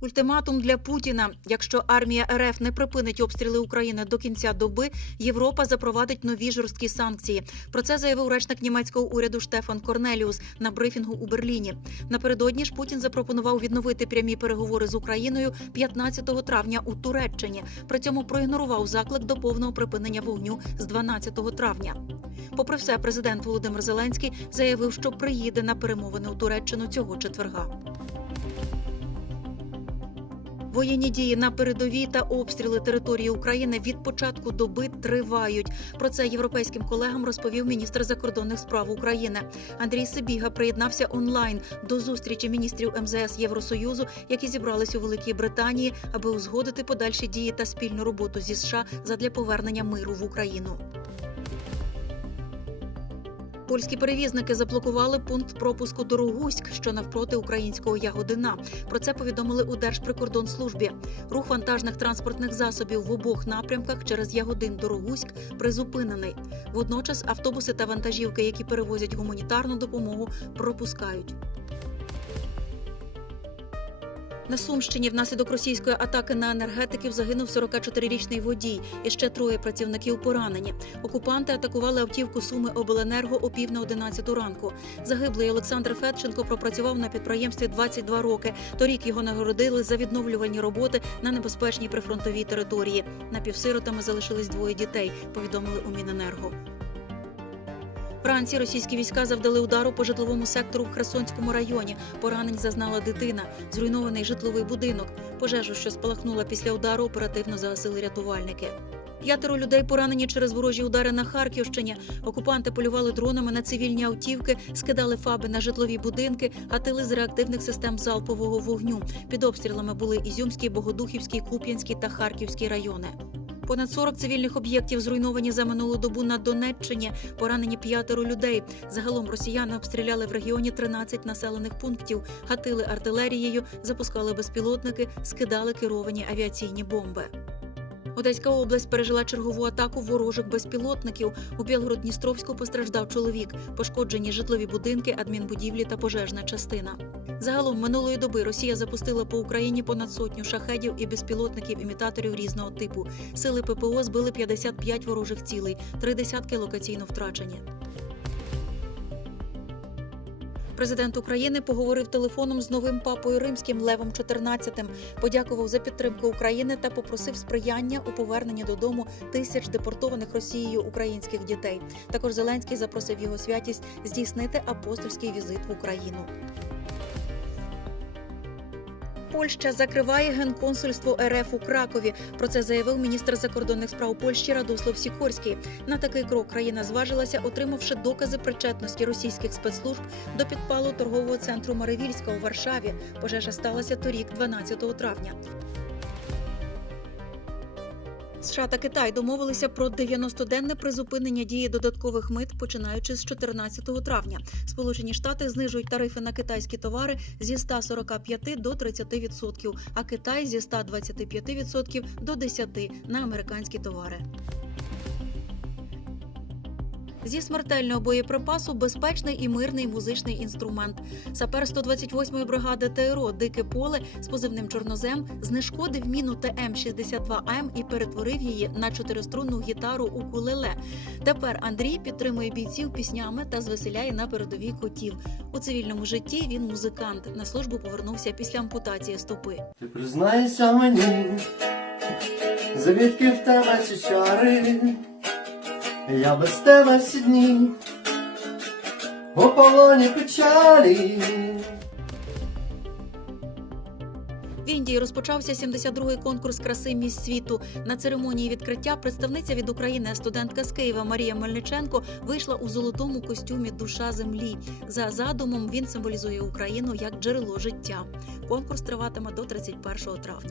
Ультиматум для Путіна: якщо армія РФ не припинить обстріли України до кінця доби, Європа запровадить нові жорсткі санкції. Про це заявив речник німецького уряду Штефан Корнеліус на брифінгу у Берліні. Напередодні ж Путін запропонував відновити прямі переговори з Україною 15 травня у Туреччині. При цьому проігнорував заклик до повного припинення вогню з 12 травня. Попри все, президент Володимир Зеленський заявив, що приїде на перемовини у Туреччину цього четверга. Воєнні дії на передовій та обстріли території України від початку доби тривають. Про це європейським колегам розповів міністр закордонних справ України. Андрій Сибіга приєднався онлайн до зустрічі міністрів МЗС Євросоюзу, які зібрались у Великій Британії, аби узгодити подальші дії та спільну роботу зі США задля повернення миру в Україну. Польські перевізники заблокували пункт пропуску Дорогуськ, що навпроти українського Ягодина. Про це повідомили у Держприкордонслужбі. Рух вантажних транспортних засобів в обох напрямках через Ягодин Дорогуськ призупинений. Водночас автобуси та вантажівки, які перевозять гуманітарну допомогу, пропускають. На Сумщині внаслідок російської атаки на енергетиків загинув 44-річний водій. І ще троє працівників поранені. Окупанти атакували автівку Суми Обленерго о пів на 11 ранку. Загиблий Олександр Федченко пропрацював на підприємстві 22 роки. Торік його нагородили за відновлювальні роботи на небезпечній прифронтовій території. Напівсиротами залишились двоє дітей. Повідомили у Міненерго. Вранці російські війська завдали удару по житловому сектору в Херсонському районі. Поранень зазнала дитина, зруйнований житловий будинок. Пожежу, що спалахнула після удару, оперативно загасили рятувальники. П'ятеро людей поранені через ворожі удари на Харківщині. Окупанти полювали дронами на цивільні автівки, скидали фаби на житлові будинки, гатили з реактивних систем залпового вогню. Під обстрілами були Ізюмський, Богодухівський, Куп'янський та Харківський райони. Понад 40 цивільних об'єктів зруйновані за минулу добу на Донеччині. Поранені п'ятеро людей. Загалом росіяни обстріляли в регіоні 13 населених пунктів, гатили артилерією, запускали безпілотники, скидали керовані авіаційні бомби. Одеська область пережила чергову атаку ворожих безпілотників. У Білгород-Дністровську постраждав чоловік, пошкоджені житлові будинки, адмінбудівлі та пожежна частина. Загалом минулої доби Росія запустила по Україні понад сотню шахедів і безпілотників імітаторів різного типу. Сили ППО збили 55 ворожих цілей, три десятки локаційно втрачені. Президент України поговорив телефоном з новим папою римським Левом XIV, подякував за підтримку України та попросив сприяння у поверненні додому тисяч депортованих Росією українських дітей. Також Зеленський запросив його святість здійснити апостольський візит в Україну. Польща закриває генконсульство РФ у Кракові. Про це заявив міністр закордонних справ Польщі Радослав Сікорський. На такий крок країна зважилася, отримавши докази причетності російських спецслужб до підпалу торгового центру Маревільська у Варшаві. Пожежа сталася торік, 12 травня. США та Китай домовилися про 90-денне призупинення дії додаткових мит, починаючи з 14 травня. Сполучені Штати знижують тарифи на китайські товари зі 145 до 30%, а Китай зі 125% до 10% на американські товари. Зі смертельного боєприпасу безпечний і мирний музичний інструмент. Сапер 128-ї бригади ТРО Дике поле з позивним чорнозем знешкодив міну ТМ-62М і перетворив її на чотириструнну гітару укулеле. Тепер Андрій підтримує бійців піснями та звеселяє на передовій котів. У цивільному житті він музикант. На службу повернувся після ампутації стопи. Ти признайся мені, звідки в тебе ці чари, я без тебе всі дні, у полоні печалі. В Індії розпочався 72-й конкурс краси міс світу. На церемонії відкриття представниця від України, студентка з Києва Марія Мельниченко, вийшла у золотому костюмі Душа землі. За задумом він символізує Україну як джерело життя. Конкурс триватиме до 31 травня.